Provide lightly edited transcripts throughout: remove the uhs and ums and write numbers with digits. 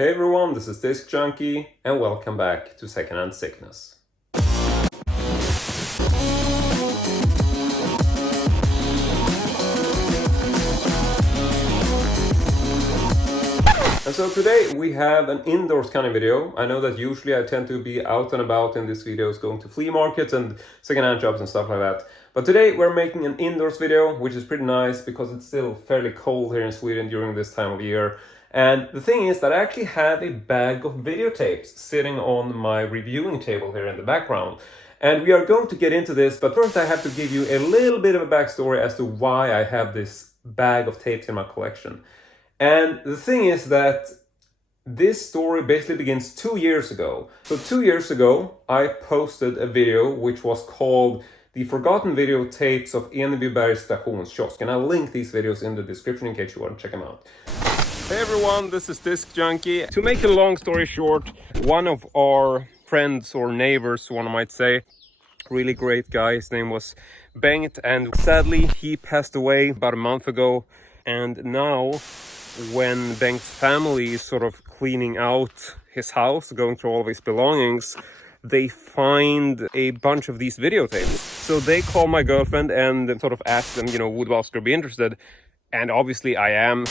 Hey everyone, this is Disc Junkie and welcome back to Secondhand Sickness. And so today we have an indoors kind of video. I know that usually I tend to be out and about in these videos going to flea markets and secondhand shops and stuff like that. But today we're making an indoors video, which is pretty nice because it's still fairly cold here in Sweden during this time of year. And the thing is that I actually have a bag of videotapes sitting on my reviewing table here in the background. And we are going to get into this, but first I have to give you a little bit of a backstory as to why I have this bag of tapes in my collection. And the thing is that this story basically begins 2 years ago. So 2 years ago, I posted a video which was called The Forgotten Videotapes of ENEBYBERG STATIONSKIOSK. And I'll link these videos in the description in case you want to check them out. Hey everyone, this is Disc Junkie. To make a long story short, one of our friends or neighbors, one might say, really great guy, his name was Bengt, and sadly he passed away about a month ago. And now, when Bengt's family is sort of cleaning out his house, going through all of his belongings, they find a bunch of these videotapes. So they call my girlfriend and sort of ask them, would Oscar be interested? And obviously I am.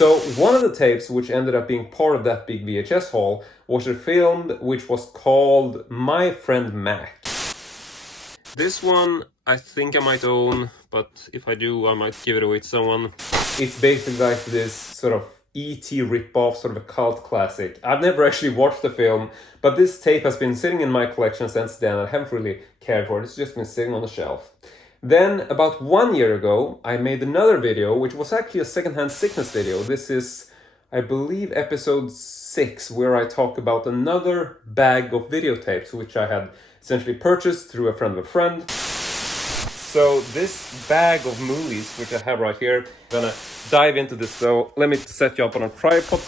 So one of the tapes, which ended up being part of that big VHS haul, was a film which was called My Friend Mac. This one I think I might own, but if I do, I might give it away to someone. It's basically like this sort of E.T. ripoff, sort of a cult classic. I've never actually watched the film, but this tape has been sitting in my collection since then. I haven't really cared for it, it's just been sitting on the shelf. Then, about 1 year ago, I made another video, which was actually a secondhand sickness video. This is, I believe, episode 6, where I talk about another bag of videotapes, which I had essentially purchased through a friend of a friend. So this bag of movies, which I have right here, I'm gonna dive into this. So let me set you up on a tripod.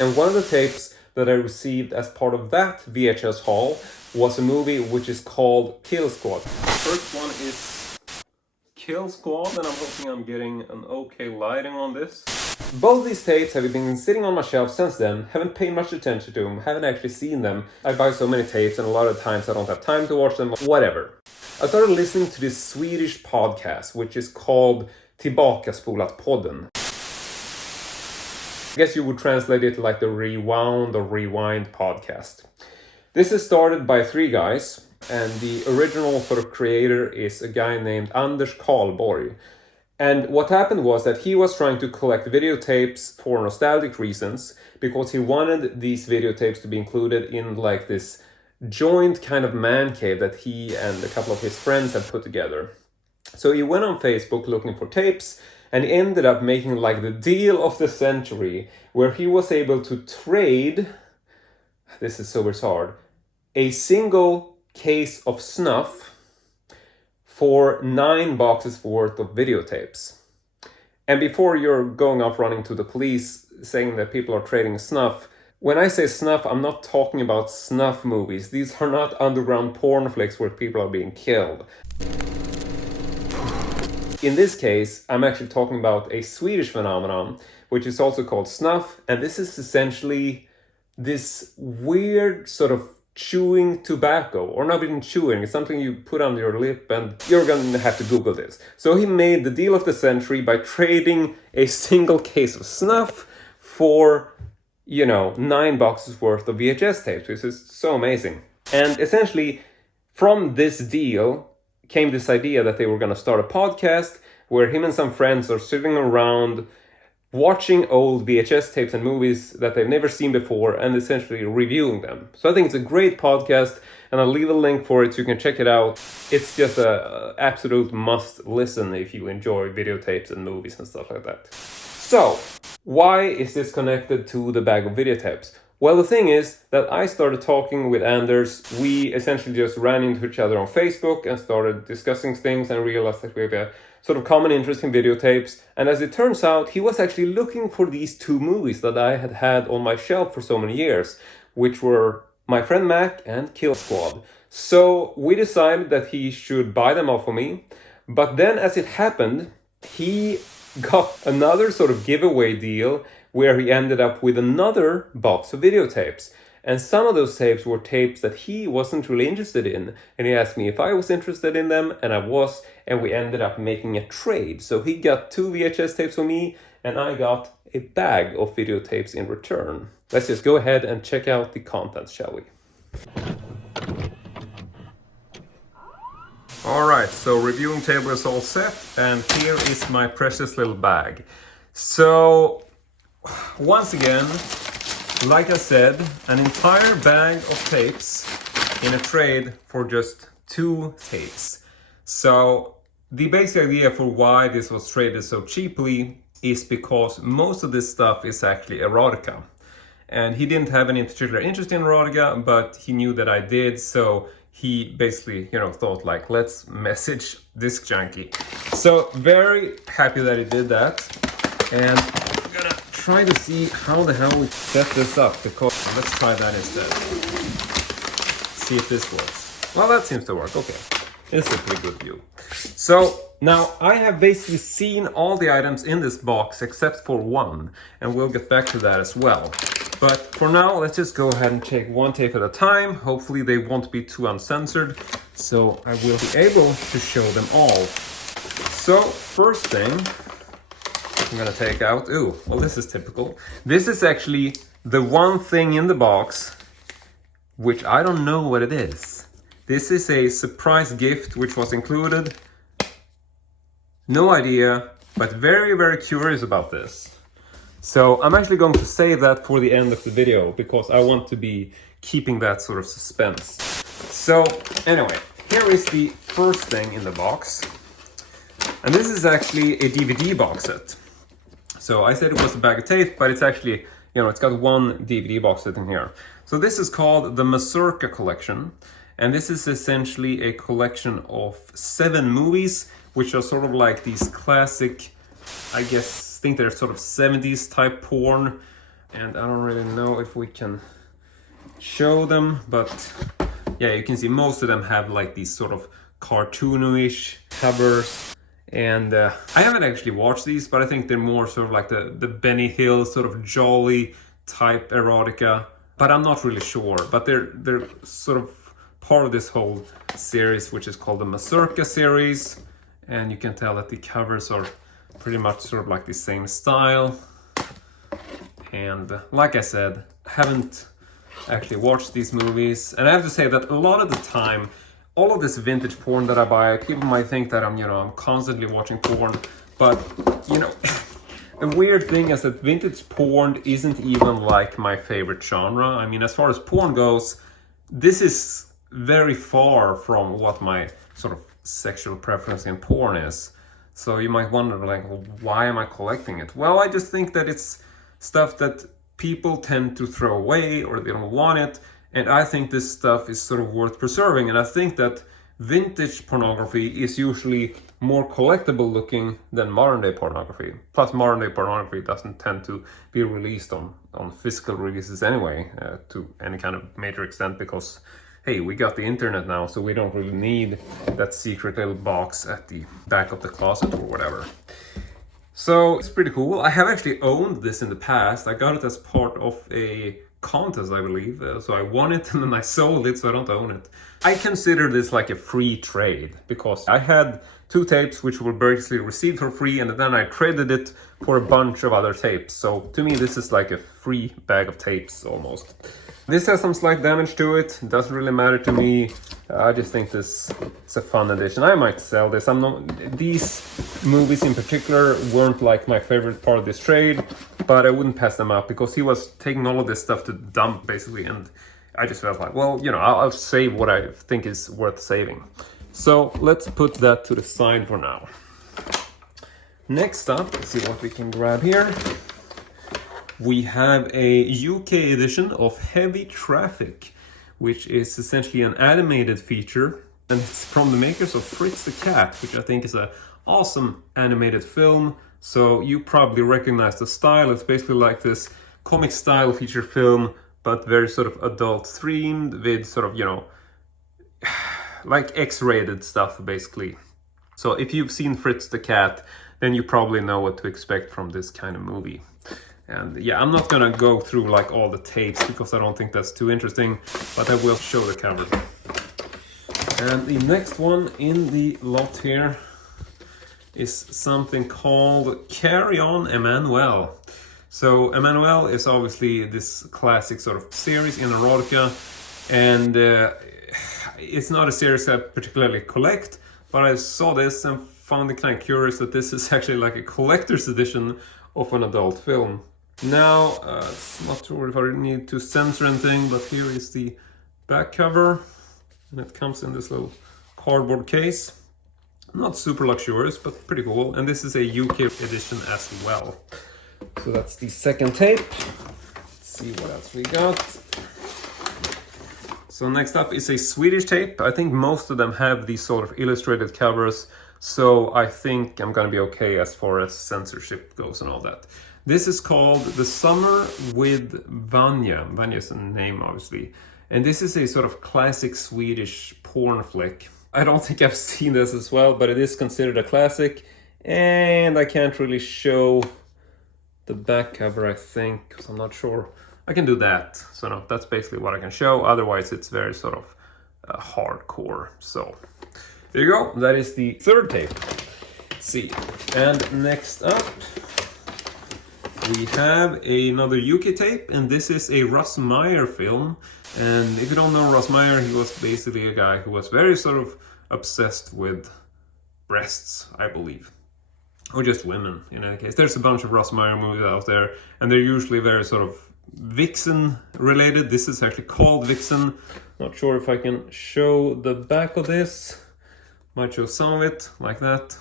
And one of the tapes that I received as part of that VHS haul was a movie which is called Kill Squad. First one is Kill Squad, and I'm hoping I'm getting an okay lighting on this. Both these tapes have been sitting on my shelf since then, haven't paid much attention to them, haven't actually seen them. I buy so many tapes and a lot of times I don't have time to watch them, whatever. I started listening to this Swedish podcast, which is called Tillbakaspolat-Podden. I guess you would translate it like the Rewound or Rewind podcast. This is started by 3 guys, and the original sort of creator is a guy named Anders Carlborg. And what happened was that he was trying to collect videotapes for nostalgic reasons, because he wanted these videotapes to be included in like this joint kind of man cave that he and a couple of his friends had put together. So he went on Facebook looking for tapes, and he ended up making like the deal of the century, where he was able to trade, this is so bizarre, a single case of snuff for 9 boxes worth of videotapes. And before you're going off running to the police saying that people are trading snuff, when I say snuff, I'm not talking about snuff movies. These are not underground porn flicks where people are being killed. In this case, I'm actually talking about a Swedish phenomenon, which is also called snuff, and this is essentially this weird sort of chewing tobacco, or not even chewing, it's something you put on your lip, and you're gonna have to Google this. So he made the deal of the century by trading a single case of snuff for 9 boxes worth of VHS tapes, which is so amazing. And essentially, from this deal came this idea that they were going to start a podcast where him and some friends are sitting around watching old VHS tapes and movies that they've never seen before and essentially reviewing them. So I think it's a great podcast, and I'll leave a link for it so you can check it out. It's just a absolute must listen if you enjoy videotapes and movies and stuff like that. So, why is this connected to the bag of videotapes? Well, the thing is that I started talking with Anders. We essentially just ran into each other on Facebook and started discussing things and realized that we have a sort of common interest in videotapes. And as it turns out, he was actually looking for these 2 movies that I had had on my shelf for so many years, which were My Friend Mac and Kill Squad. So we decided that he should buy them off of me. But then as it happened, he got another sort of giveaway deal where he ended up with another box of videotapes. And some of those tapes were tapes that he wasn't really interested in. And he asked me if I was interested in them, and I was, and we ended up making a trade. So he got 2 VHS tapes from me, and I got a bag of videotapes in return. Let's just go ahead and check out the contents, shall we? Alright, so reviewing table is all set, and here is my precious little bag. So, once again, like I said, an entire bag of tapes in a trade for just 2 tapes. So the basic idea for why this was traded so cheaply is because most of this stuff is actually erotica. And he didn't have any particular interest in erotica, but he knew that I did, so he basically, thought like, let's message Disc Junkie. So very happy that he did that. And I'm gonna try to see how the hell we set this up, because let's try that instead. See if this works. Well, that seems to work. Okay, it's a pretty good view. So now I have basically seen all the items in this box except for one, and we'll get back to that as well. But for now, let's just go ahead and take one tape at a time. Hopefully they won't be too uncensored, so I will be able to show them all. So first thing I'm gonna take out, well, this is typical. This is actually the one thing in the box which I don't know what it is. This is a surprise gift which was included. No idea, but very, very curious about this. So I'm actually going to save that for the end of the video, because I want to be keeping that sort of suspense. So anyway, here is the first thing in the box. And this is actually a DVD box set. So I said it was a bag of tape, but it's actually, it's got one DVD box set in here. So this is called the Mazurka Collection. And this is essentially a collection of 7 movies, which are sort of like these classic, I think they're sort of 70s type porn. And I don't really know if we can show them, but yeah, you can see most of them have like these sort of cartoonish covers. And I haven't actually watched these, but I think they're more sort of like the Benny Hill sort of jolly type erotica. But I'm not really sure. But they're sort of part of this whole series, which is called the Mazurka series. And you can tell that the covers are pretty much sort of like the same style. And like I said, I haven't actually watched these movies. And I have to say that a lot of the time, all of this vintage porn that I buy, people might think that I'm constantly watching porn, but, the weird thing is that vintage porn isn't even like my favorite genre. I mean, as far as porn goes, this is very far from what my sort of sexual preference in porn is. So you might wonder, like, well, why am I collecting it? Well, I just think that it's stuff that people tend to throw away, or they don't want it. And I think this stuff is sort of worth preserving. And I think that vintage pornography is usually more collectible looking than modern day pornography. Plus modern day pornography doesn't tend to be released on physical releases anyway, to any kind of major extent, because hey, we got the internet now, so we don't really need that secret little box at the back of the closet or whatever. So it's pretty cool. I have actually owned this in the past. I got it as part of a contest, I believe. So I won it and then I sold it, so I don't own it. I consider this like a free trade, because I had 2 tapes which were basically received for free, and then I traded it for a bunch of other tapes. So to me, this is like a free bag of tapes almost. This has some slight damage to it. It doesn't really matter to me. I just think this is a fun addition. I might sell this. These movies in particular weren't like my favorite part of this trade, but I wouldn't pass them up, because he was taking all of this stuff to dump basically, and I just felt like, well, I'll save what I think is worth saving. So let's put that to the side for now. Next up, let's see what we can grab here. We have a UK edition of Heavy Traffic, which is essentially an animated feature, and it's from the makers of Fritz the Cat, which I think is an awesome animated film. So you probably recognize the style. It's basically like this comic style feature film, but very sort of adult themed with sort of, like X-rated stuff basically. So if you've seen Fritz the Cat, then you probably know what to expect from this kind of movie. And yeah, I'm not gonna go through like all the tapes because I don't think that's too interesting, but I will show the cover. And the next one in the lot here is something called Carry On Emmanuel. So Emmanuel is obviously this classic sort of series in erotica, and it's not a series I particularly collect, but I saw this and found it kind of curious that this is actually like a collector's edition of an adult film. Now, not sure if I need to censor anything, but here is the back cover, and it comes in this little cardboard case. Not super luxurious, but pretty cool. And this is a UK edition as well. So that's the second tape. Let's see what else we got. So next up is a Swedish tape. I think most of them have these sort of illustrated covers, so I think I'm gonna be okay as far as censorship goes and all that. This is called The Summer with Vanya. Vanya is a name, obviously. And this is a sort of classic Swedish porn flick. I don't think I've seen this as well, but it is considered a classic. And I can't really show the back cover, I think, because I'm not sure. I can do that. So no, that's basically what I can show. Otherwise, it's very sort of hardcore. So there you go. That is the third tape. Let's see. And next up, we have another UK tape, and this is a Russ Meyer film. And if you don't know Russ Meyer, he was basically a guy who was very sort of obsessed with breasts, I believe. Or just women, in any case. There's a bunch of Russ Meyer movies out there, and they're usually very sort of vixen related. This is actually called Vixen. Not sure if I can show the back of this. Might show some of it, like that.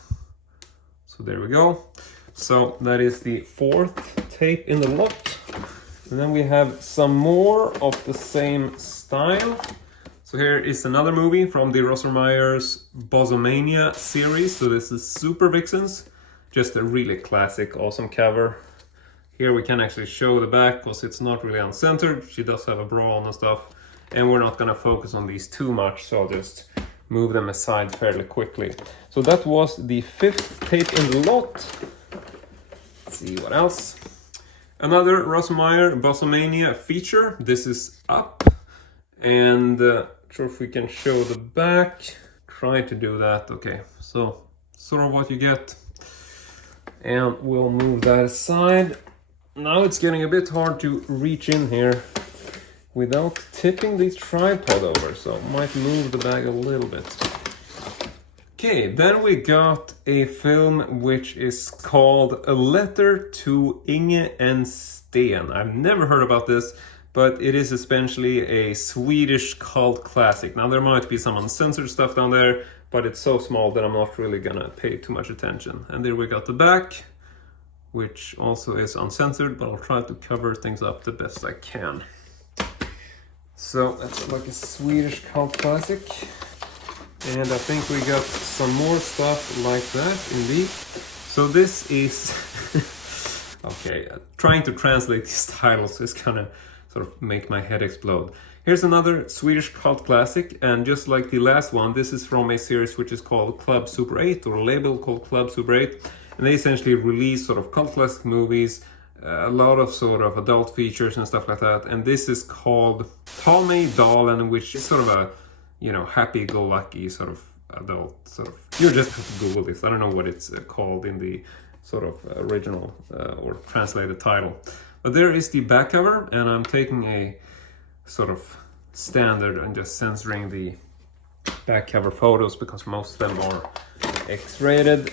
So there we go. So that is the fourth tape in the lot. And then we have some more of the same style. So here is another movie from the Russ Meyer's Bosomania series. So this is Super Vixens. Just a really classic, awesome cover. Here we can actually show the back because it's not really uncensored. She does have a bra on and stuff. And we're not gonna focus on these too much, so I'll just move them aside fairly quickly. So that was the fifth tape in the lot. Let's see what else. Another Russ Meyer Bosomania feature. This is Up, and not sure if we can show the back. Try to do that. Okay, so sort of what you get, and we'll move that aside. Now it's getting a bit hard to reach in here without tipping the tripod over, so I might move the bag a little bit. Okay, then we got a film which is called A Letter to Inge and Sten. I've never heard about this, but it is essentially a Swedish cult classic. Now there might be some uncensored stuff down there, but it's so small that I'm not really gonna pay too much attention. And there we got the back, which also is uncensored, but I'll try to cover things up the best I can. So that's like a Swedish cult classic. And I think we got some more stuff like that, indeed. So this is... okay, trying to translate these titles is gonna sort of make my head explode. Here's another Swedish cult classic, and just like the last one, this is from a series which is called Club Super 8, or a label called Club Super 8. And they essentially release sort of cult classic movies, a lot of sort of adult features and stuff like that. And this is called Ta mig Dalen, which is sort of a, you know, happy-go-lucky sort of adult sort of... You just have to Google this. I don't know what it's called in the sort of original or translated title. But there is the back cover, and I'm taking a sort of standard and just censoring the back cover photos because most of them are X-rated.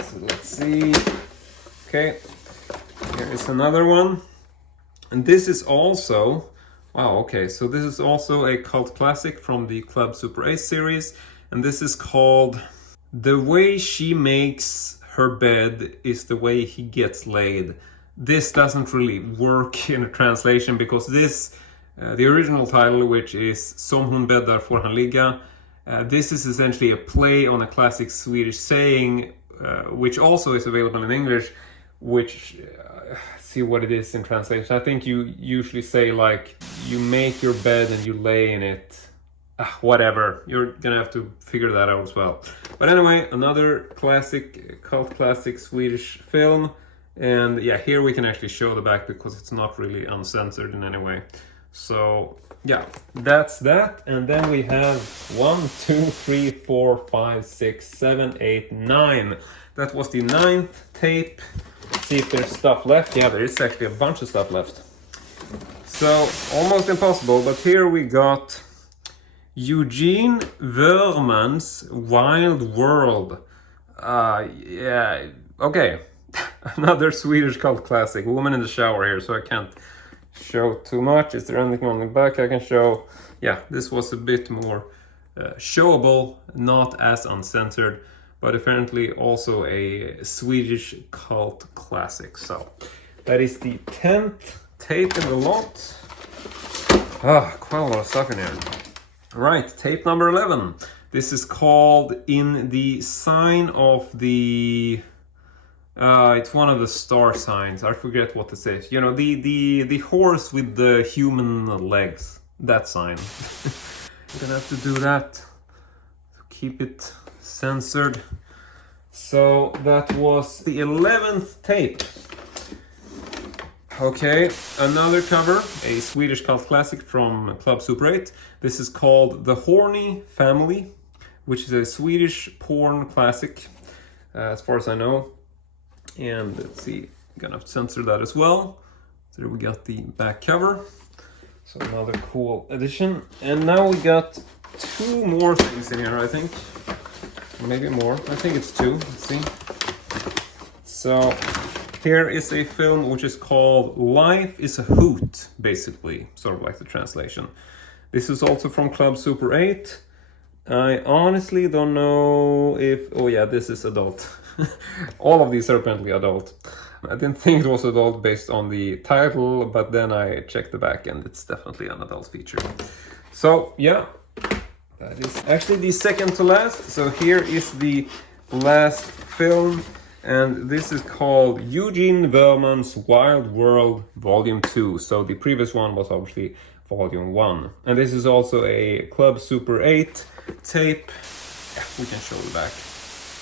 So let's see. Okay, here is another one. And this is also... Wow, okay, so this is also a cult classic from the Club Super 8 series, and this is called The Way She Makes Her Bed is the Way He Gets Laid. This doesn't really work in a translation because this, the original title, which is Som hon bäddar får han ligga, this is essentially a play on a classic Swedish saying, which also is available in English, which... see what it is in translation. I think you usually say like, you make your bed and you lay in it. Whatever, you're gonna have to figure that out as well. But anyway, another classic, cult classic Swedish film. And yeah, here we can actually show the back because it's not really uncensored in any way. So yeah, that's that. And then we have 1, 2, 3, 4, 5, 6, 7, 8, 9. That was the 9th tape. Let's see if there's stuff left. Yeah, there is actually a bunch of stuff left. So almost impossible, but here we got Eugene Verman's Wild World. Yeah, okay. Another Swedish cult classic. Woman in the shower here, so I can't show too much. Is there anything on the back I can show? Yeah, this was a bit more showable, not as uncensored, but apparently also a Swedish cult classic. So that is the 10th tape in the lot. Quite a lot of stuff in here. Right, tape number 11. This is called In the Sign of the... it's one of the star signs. I forget what this is. You know, the horse with the human legs. That sign. I'm gonna have to do that to keep it censored. So that was the 11th tape. Okay, another cover, a Swedish cult classic from Club Super 8. This is called The Horny Family, which is a Swedish porn classic, as far as I know. And let's see, I'm gonna have to censor that as well. So there we got the back cover. So another cool addition. And now we got 2 more things in here, I think. Maybe more. I think it's 2. Let's see. So here is a film which is called Life is a Hoot, basically, sort of like the translation. This is also from Club Super 8. I honestly don't know if... Oh yeah, this is adult. All of these are apparently adult. I didn't think it was adult based on the title, but then I checked the back and it's definitely an adult feature. So yeah, that is actually the second to last. So here is the last film, and this is called Eugene Verman's Wild World Volume 2. So the previous one was obviously Volume 1. And this is also a Club Super 8 tape. Yeah, we can show the back.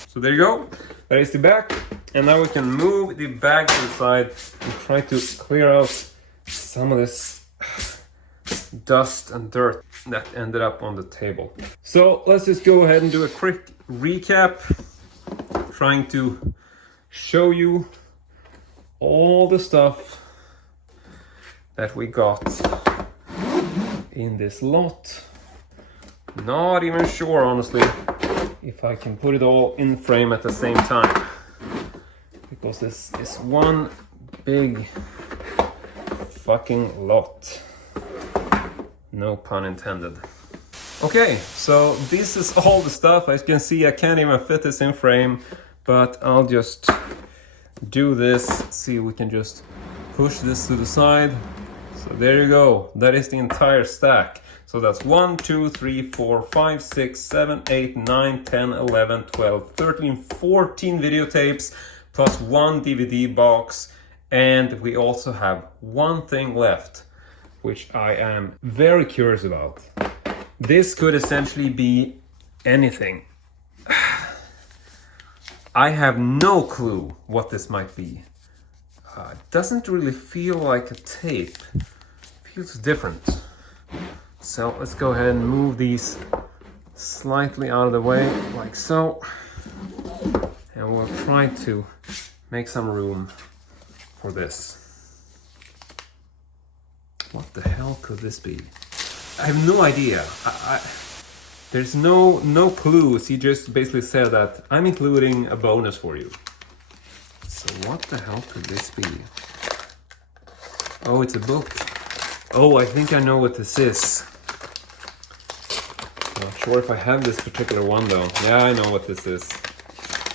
So there you go. That is the back. And now we can move the bag to the side and try to clear out some of this dust and dirt that ended up on the table. So let's just go ahead and do a quick recap, trying to show you all the stuff that we got in this lot. Not even sure, honestly, if I can put it all in frame at the same time, because this is one big fucking lot. No pun intended. Okay, so this is all the stuff. As you can see, I can't even fit this in frame, but I'll just do this. Let's see if we can just push this to the side. So there you go. That is the entire stack. So that's 1, 2, 3, 4, 5, 6, 7, 8, 9, 10, 11, 12, 13, 14 videotapes, plus 1 DVD box. And we also have one thing left, which I am very curious about. This could essentially be anything. I have no clue what this might be. It doesn't really feel like a tape. It feels different. So let's go ahead and move these slightly out of the way, like so. And we'll try to make some room for this. What the hell could this be? I have no idea. There's no clues. He just basically said that I'm including a bonus for you. So what the hell could this be? Oh, it's a book. Oh, I think I know what this is. Not sure if I have this particular one though. Yeah, I know what this is.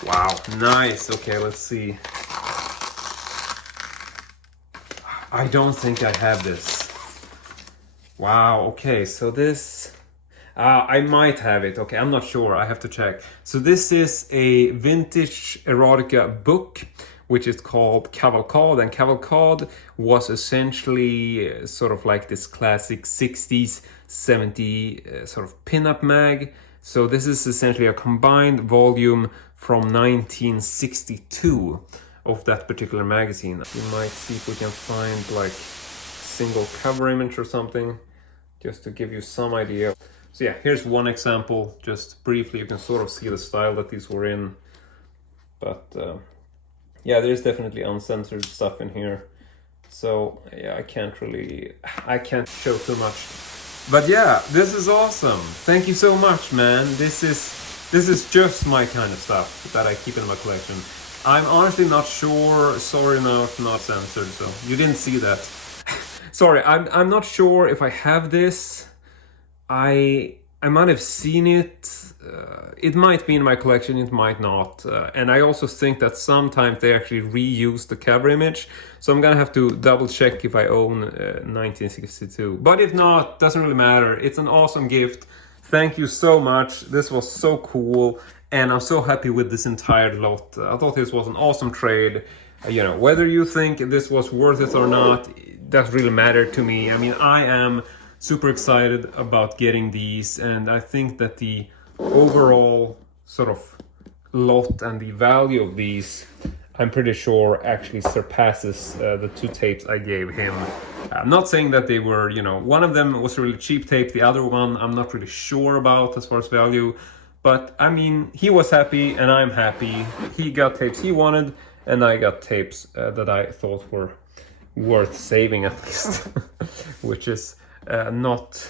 Wow, nice. Okay, let's see. I don't think I have this. Wow, okay, so this... I might have it. Okay, I'm not sure. I have to check. So this is a vintage erotica book, which is called Cavalcade. And Cavalcade was essentially sort of like this classic 60s, 70s sort of pin-up mag. So this is essentially a combined volume from 1962 of that particular magazine. You might see if we can find like single cover image or something, just to give you some idea. So yeah, here's one example, just briefly. You can sort of see the style that these were in. But yeah, there's definitely uncensored stuff in here. So yeah, I can't show too much. But yeah, this is awesome. Thank you so much, man. This is just my kind of stuff that I keep in my collection. I'm honestly not sure. Sorry, no, it's not censored, so you didn't see that. Sorry, I'm not sure if I have this. I might have seen it. It might be in my collection, it might not. And I also think that sometimes they actually reuse the cover image. So I'm gonna have to double check if I own 1962. But if not, doesn't really matter. It's an awesome gift. Thank you so much. This was so cool. And I'm so happy with this entire lot. I thought this was an awesome trade. You know, whether you think this was worth it or not, it doesn't really matter to me. I mean, I am super excited about getting these, and I think that the overall sort of lot and the value of these, I'm pretty sure actually surpasses the 2 tapes I gave him. I'm not saying that they were, you know, one of them was a really cheap tape, the other one I'm not really sure about as far as value, but I mean, he was happy and I'm happy. He got tapes he wanted and I got tapes that I thought were worth saving at least, which is not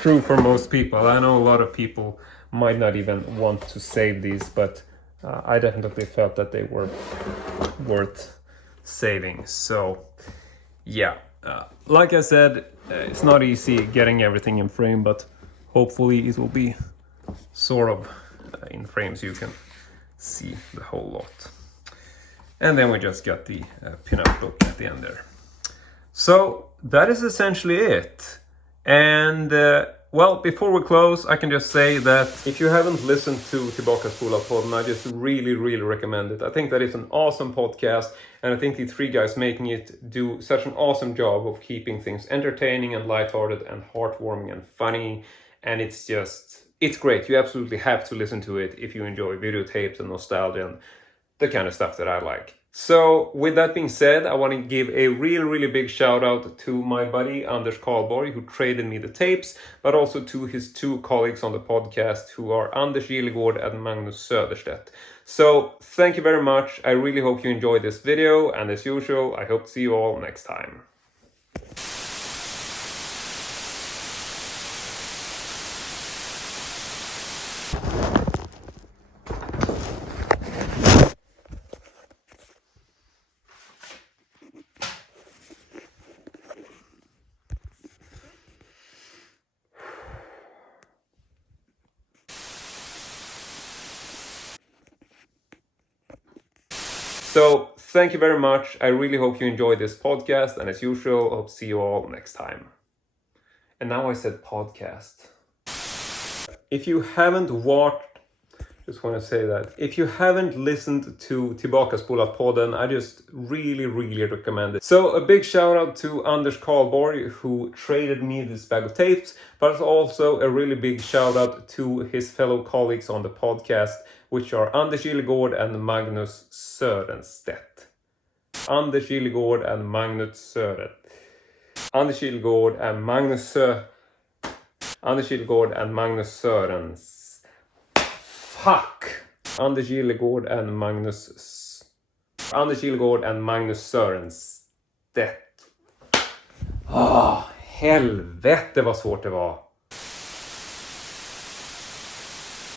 true for most people. I know a lot of people might not even want to save these, but I definitely felt that they were worth saving. So yeah, like I said, it's not easy getting everything in frame, but hopefully it will be sort of in frame so you can see the whole lot. And then we just got the pin-up book at the end there. So that is essentially it. And well, before we close, I can just say that if you haven't listened to Tillbakaspolat-Podden, I just really recommend it. I think that it's an awesome podcast, and I think the 3 guys making it do such an awesome job of keeping things entertaining and lighthearted and heartwarming and funny. And it's great. You absolutely have to listen to it if you enjoy videotapes and nostalgia and the kind of stuff that I like. So with that being said, I want to give a really big shout out to my buddy Anders Carlborg, who traded me the tapes, but also to his 2 colleagues on the podcast, who are Anders Carlborg and Magnus Söderstedt. So thank you very much. I really hope you enjoyed this video, and as usual, I hope to see you all next time. So thank you very much. I really hope you enjoyed this podcast, and as usual, I hope to see you all next time. And now I said podcast. If you haven't watched, just want to say that if you haven't listened to Tillbakaspolat-Podden, I just really recommend it. So a big shout out to Anders Carlborg, who traded me this bag of tapes, but also a really big shout out to his fellow colleagues on the podcast, which are Anders Carlborg and Magnus Söderstedt. Anders Carlborg and Magnus Söderstedt. Anders Carlborg and Magnus Anders Carlborg and Magnus Sörens. Fuck! Anders Carlborg and Magnus Anders Carlborg and Magnus Sörenstedt. Helvete vad svårt det var.